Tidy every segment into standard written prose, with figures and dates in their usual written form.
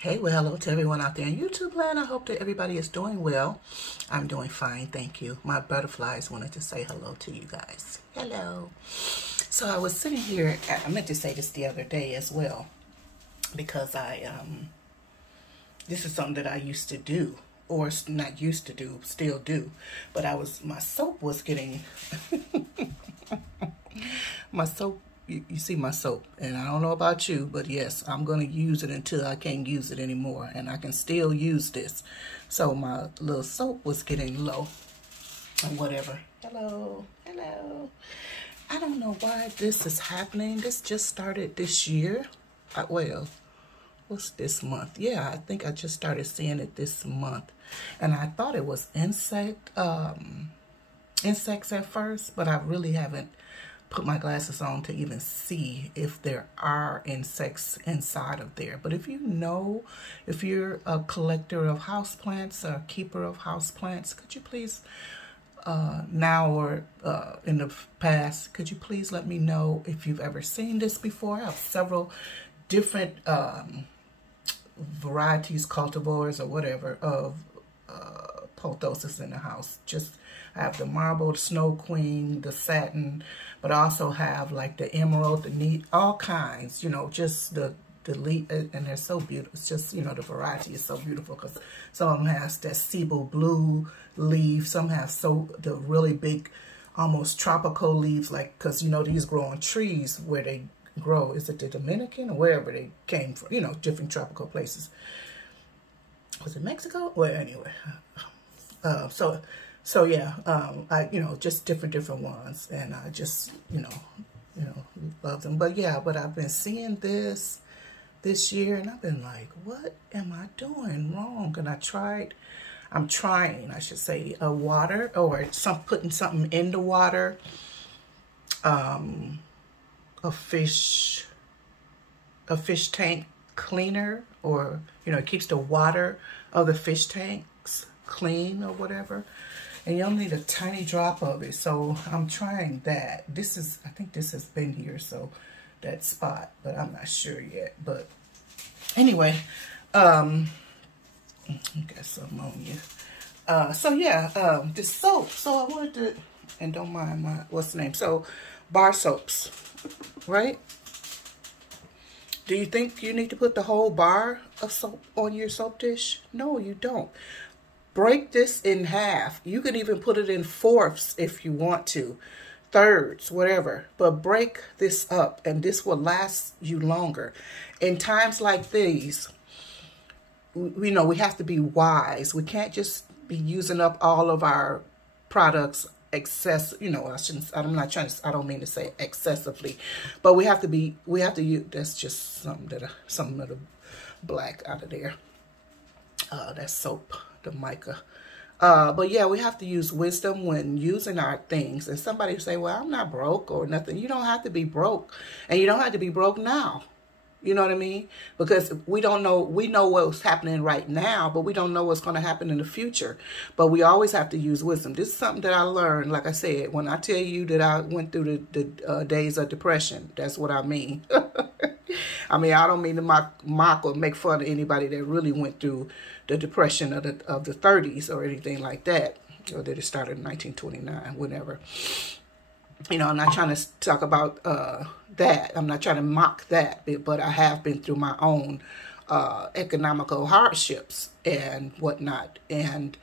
Hey, well, hello to everyone out there in YouTube land. I hope that everybody is doing well. I'm doing fine, thank you. My butterflies wanted to say hello to you guys. Hello. So I was sitting here, I meant to say this the other day as well, because this is something that I used to do, or not used to do, still do, but my soap was getting, my soap, you see my soap, and I don't know about you, but yes, I'm going to use it until I can't use it anymore, and I can still use this. So my little soap was getting low, and whatever. Hello, hello. I don't know why this is happening. This just started this year. Well, what's this month? Yeah, I think I just started seeing it this month, and I thought it was insects at first, but I really haven't put my glasses on to even see if there are insects inside of there. But if you know, if you're a collector of houseplants or a keeper of houseplants, could you please, now or in the past, could you please let me know if you've ever seen this before? I have several different varieties, cultivars or whatever of pothos in the house. I have the marble, the snow queen, the satin, but I also have like the emerald, the neat, all kinds, you know, just the leaf, and they're so beautiful. It's just, you know, the variety is so beautiful because some of them has that Cebu blue leaf, some have the really big, almost tropical leaves, like, because, you know, these grow on trees where they grow. Is it the Dominican or wherever they came from, you know, different tropical places. Was it Mexico? Well, anyway, so yeah, you know, just different ones, and I just, you know, love them. But yeah, but I've been seeing this year, and I've been like, what am I doing wrong? And I'm trying, I should say, water, or putting something in the water, a fish tank cleaner, or, you know, it keeps the water of the fish tanks clean or whatever. And you only need a tiny drop of it. So I'm trying that. I think this has been here, so that spot, but I'm not sure yet. But anyway, got some ammonia. So yeah, this soap. So I wanted to, and don't mind what's the name? So bar soaps, right? Do you think you need to put the whole bar of soap on your soap dish? No, you don't. Break this in half. You can even put it in fourths if you want to, thirds, whatever. But break this up, and this will last you longer. In times like these, you know, we have to be wise. We can't just be using up all of our products you know, I don't mean to say excessively, but we have to use, that's just something of the black out of there. That's soap, the mica. But yeah, we have to use wisdom when using our things. And somebody say, well, I'm not broke or nothing. You don't have to be broke, and you don't have to be broke now. You know what I mean? Because we know what's happening right now, but we don't know what's going to happen in the future. But we always have to use wisdom. This is something that I learned, like I said, when I tell you that I went through the days of depression. That's what I mean. I mean, I don't mean to mock or make fun of anybody that really went through the depression of the 30s or anything like that, or that it started in 1929, whatever. You know, I'm not trying to talk about that. I'm not trying to mock that, but I have been through my own economical hardships and whatnot. And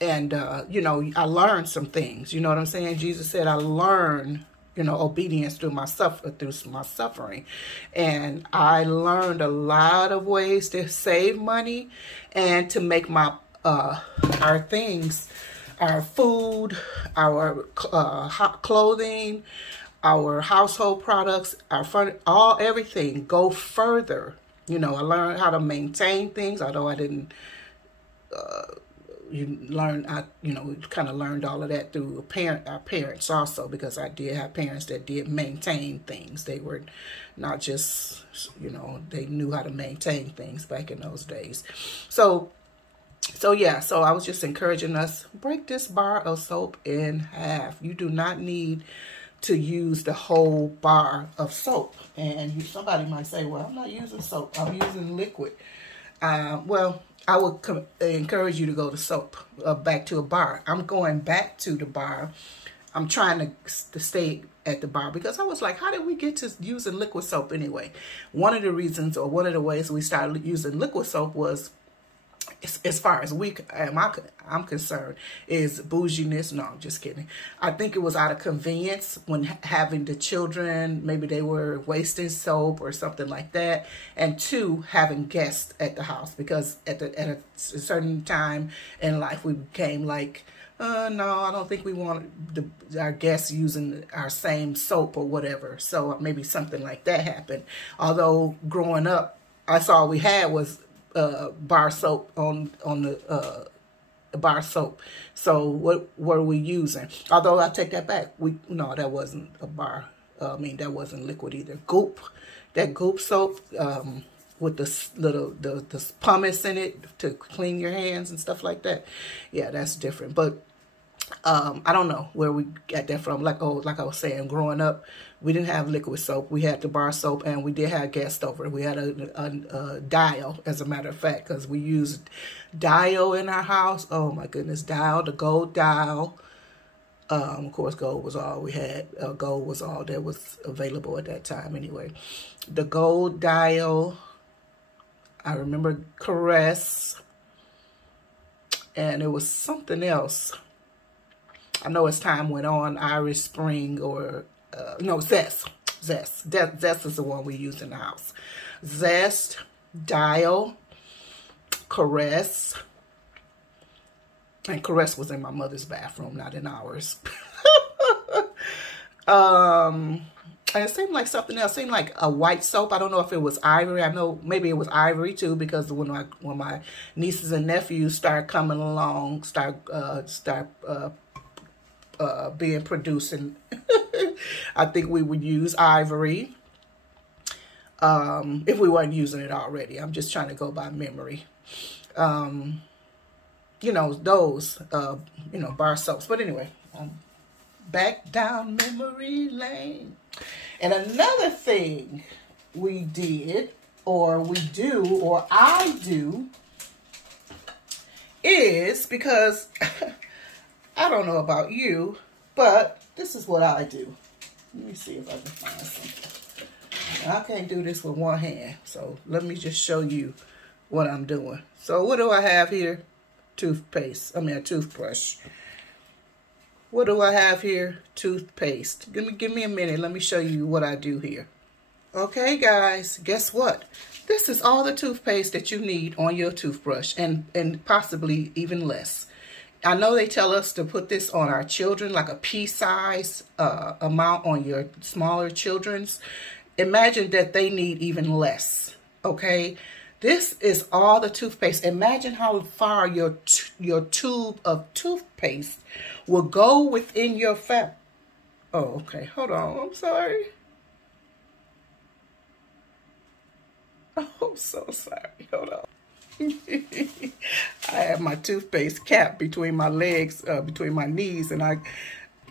you know, I learned some things. You know what I'm saying? Jesus said, I learned, you know, obedience through my suffering. And I learned a lot of ways to save money and to make our things, our food, our clothing, our household products, our everything go further. You know, I learned how to maintain things, although I didn't. You know, kind of learned all of that through our parents also, because I did have parents that did maintain things. They were not just, you know, they knew how to maintain things back in those days. So yeah, so I was just encouraging us, break this bar of soap in half. You do not need to use the whole bar of soap. And somebody might say, well, I'm not using soap, I'm using liquid. Well, I would encourage you to go to soap, back to a bar. I'm going back to the bar. I'm trying to stay at the bar because I was like, how did we get to using liquid soap anyway? One of the reasons, or one of the ways we started using liquid soap was, as far as I'm concerned, is bouginess. No, I'm just kidding. I think it was out of convenience when having the children, maybe they were wasting soap or something like that. And two, having guests at the house, because at a certain time in life we became like, no, I don't think we want our guests using our same soap or whatever. So maybe something like that happened. Although growing up, that's all we had was bar soap on the bar soap. So what were we using? Although I take that back, no, that wasn't a bar. That wasn't liquid either. Goop, that Goop soap with the pumice in it to clean your hands and stuff like that. Yeah, that's different. But I don't know where we got that from. Like I was saying, growing up, we didn't have liquid soap. We had the bar soap, and we did have guests over. We had a dial, as a matter of fact, because we used dial in our house. Oh my goodness, dial, the gold dial. Of course, gold was all we had. Gold was all that was available at that time anyway. The gold dial. I remember Caress. And it was something else. I know as time went on, Irish Spring or, no, Zest. Zest is the one we used in the house. Zest, Dial, Caress. And Caress was in my mother's bathroom, not in ours. And it seemed like something else. It seemed like a white soap. I don't know if it was Ivory. I know maybe it was Ivory too, because when my nieces and nephews start coming along, start being produced, and I think we would use Ivory if we weren't using it already. I'm just trying to go by memory. You know, those bar soaps. But anyway, back down memory lane. And another thing we did, or we do, or I do, is because I don't know about you, but this is what I do. Let me see if I can find something. I can't do this with one hand, so let me just show you what I'm doing. So what do I have here? A toothbrush. What do I have here? Toothpaste. Give me a minute. Let me show you what I do here. Okay, guys, guess what? This is all the toothpaste that you need on your toothbrush, and possibly even less. I know they tell us to put this on our children, like a pea-size amount on your smaller children's. Imagine that they need even less, okay? This is all the toothpaste. Imagine how far your tube of toothpaste will go within your fat. Oh, okay. Hold on. I'm sorry. Oh, I'm so sorry. Hold on. I have my toothpaste cap between my legs, between my knees, and I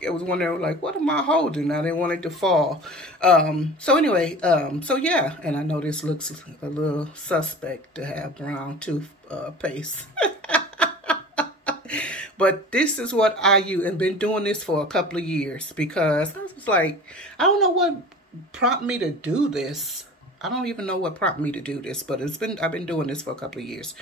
was wondering, like, what am I holding? I didn't want it to fall. So anyway, so yeah, and I know this looks a little suspect to have brown toothpaste. But this is what I use, and been doing this for a couple of years, because I was like, I don't know what prompted me to do this. I don't even know what prompted me to do this, but I've been doing this for a couple of years.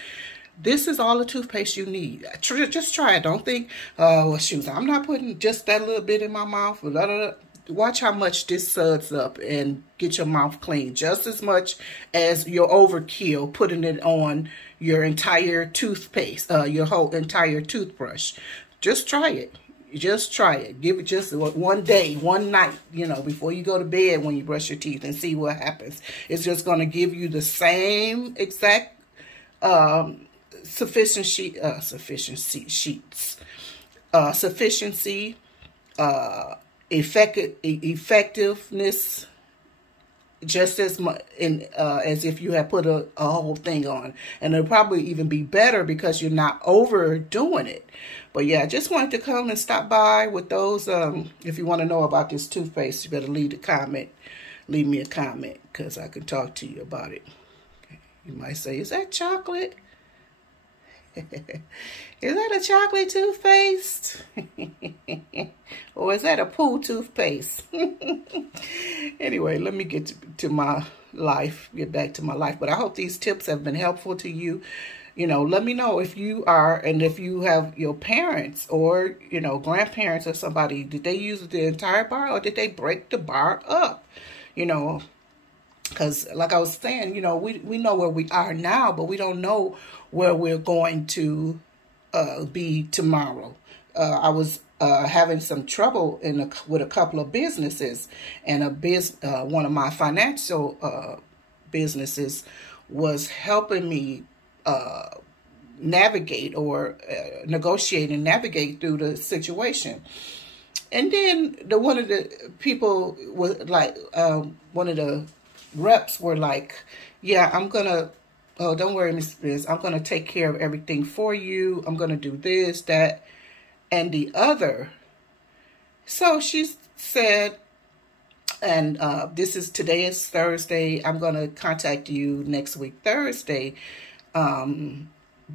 This is all the toothpaste you need. Just try it. Don't think, oh, well, shoot, I'm not putting just that little bit in my mouth. Blah, blah, blah. Watch how much this suds up and get your mouth clean. Just as much as your overkill putting it on your entire toothpaste, your whole entire toothbrush. Just try it. Just try it. Give it just one day, one night, before you go to bed when you brush your teeth, and see what happens. It's just going to give you the same exact sufficiency, effectiveness, just as much as if you had put a whole thing on. And it'll probably even be better because you're not overdoing it. But yeah, I just wanted to come and stop by with those. If you want to know about this toothpaste, you better leave me a comment, because I can talk to you about it. Okay. You might say, is that chocolate? Is that a chocolate toothpaste? Or is that a poo toothpaste? Anyway, let me get to my life, get back to my life. But I hope these tips have been helpful to you. You know, let me know if you are, and if you have your parents or, you know, grandparents or somebody, did they use the entire bar or did they break the bar up? You know, because like I was saying, you know, we know where we are now, but we don't know where we're going to be tomorrow. I was having some trouble with a couple of businesses, and one of my financial businesses was helping me navigate or negotiate and navigate through the situation. And then one of the people was like, one of the reps were like, yeah, I'm going to, oh, don't worry, Miss Biz, I'm going to take care of everything for you. I'm going to do this, that, and the other. So she said, and today is Thursday. I'm going to contact you next week, Thursday.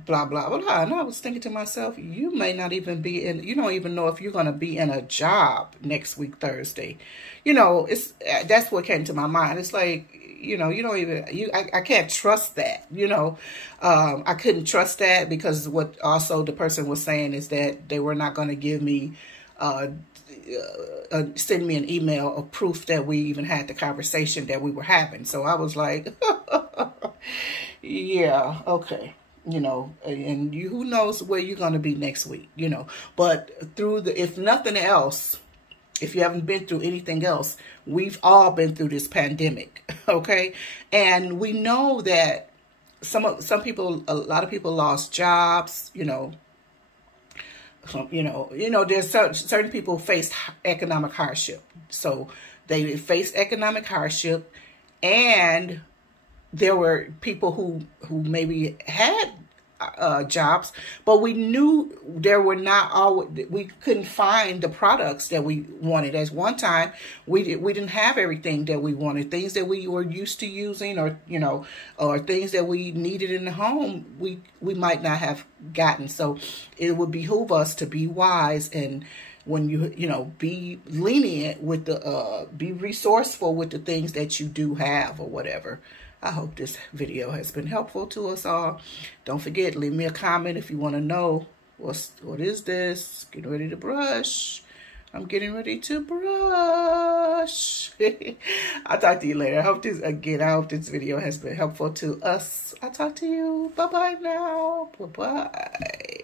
Blah, blah, blah. And I was thinking to myself, you may not even be in, you don't even know if you're going to be in a job next week, Thursday. You know, that's what came to my mind. It's like, you know, you don't even, I can't trust that, you know. I couldn't trust that because what also the person was saying is that they were not going to give me, send me an email of proof that we even had the conversation that we were having. So I was like, yeah, okay. You know, and who knows where you're going to be next week, you know. But if nothing else, if you haven't been through anything else, we've all been through this pandemic, okay? And we know that some people, a lot of people lost jobs, you know. There's certain people faced economic hardship. So they faced economic hardship, and there were people who maybe had jobs, but we knew there were not always, we couldn't find the products that we wanted. At one time, we didn't have everything that we wanted. Things that we were used to using, or or things that we needed in the home, we might not have gotten. So it would behoove us to be wise, and when be lenient with be resourceful with the things that you do have or whatever. I hope this video has been helpful to us all. Don't forget, leave me a comment if you want to know what is this. Getting ready to brush. I'm getting ready to brush. I'll talk to you later. I hope this video has been helpful to us. I'll talk to you. Bye-bye now. Bye-bye.